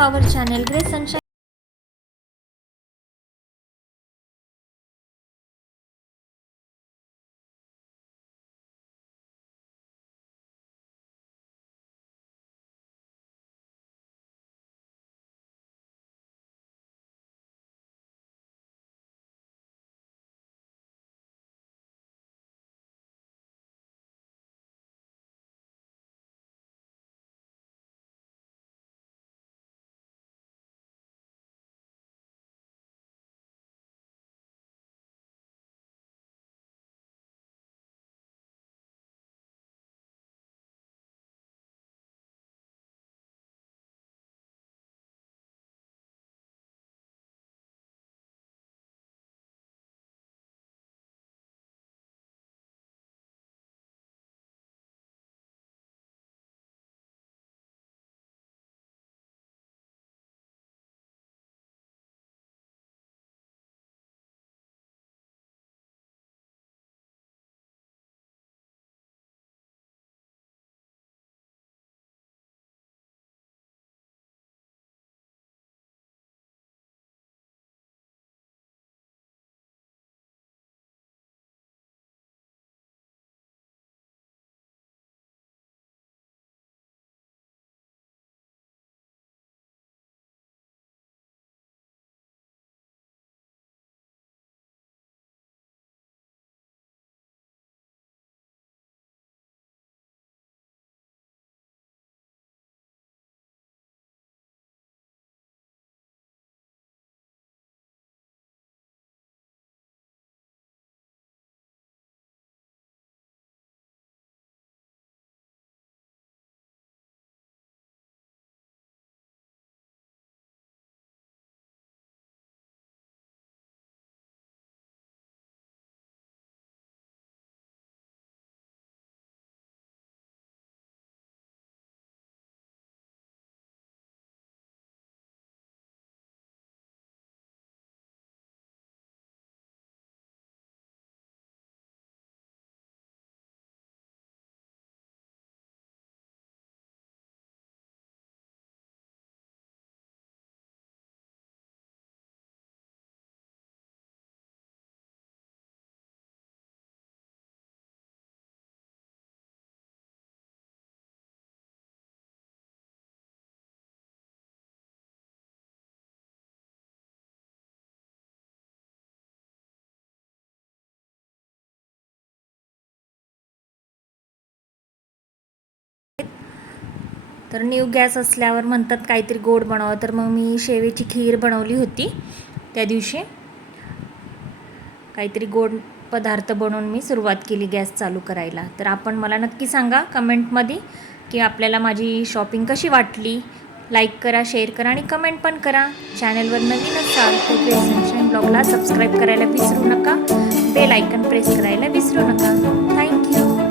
our channel Grace Sunshine. तर new gas असल्यावर म्हणतात काहीतरी गोड बनवावं, तर मग मी शेवेची खीर बनवली होती त्या दिवशी. काहीतरी गोड पदार्थ बनवून मी सुरुवात केली गॅस चालू करायला. तर आपण मला नक्की सांगा कमेंटमध्ये की आपल्याला माझी शॉपिंग कशी वाटली. लाईक करा, शेअर करा आणि कमेंट पण करा. चॅनलवर नवीन असाल तर ग्रेस सनशाईन ब्लॉगला सबस्क्राईब करायला विसरू नका. बेल आयकन प्रेस करायला विसरू नका. थँक्यू.